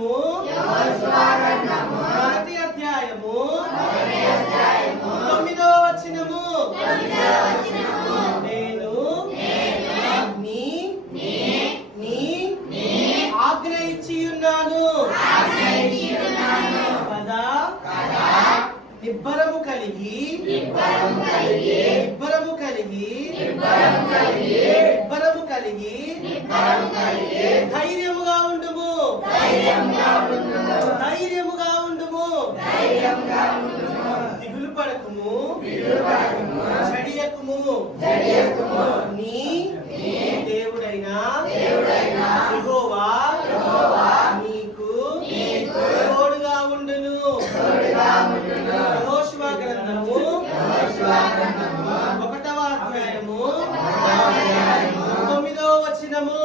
గ్రంథము మొదటి అధ్యాయము. తొమ్మిదో వచ్చినము నేను నీ నీ ఆజ్ఞ ఇచ్చి ఉన్నాను. కదా? నిబ్బరము కలిగి నిబ్బరము కలిగి నిబ్బరము కలిగి ధైర్యముగా ఉండుము ధైర్యముగా ఉండుము. దిగులు పడకుము చడియకుము. నీ దేవుడైనా యెహోవా నీకు తోడుగా ఉండును. యెహోషువ గ్రంథము ఒకటవ అధ్యాయము తొమ్మిదో వచ్చినము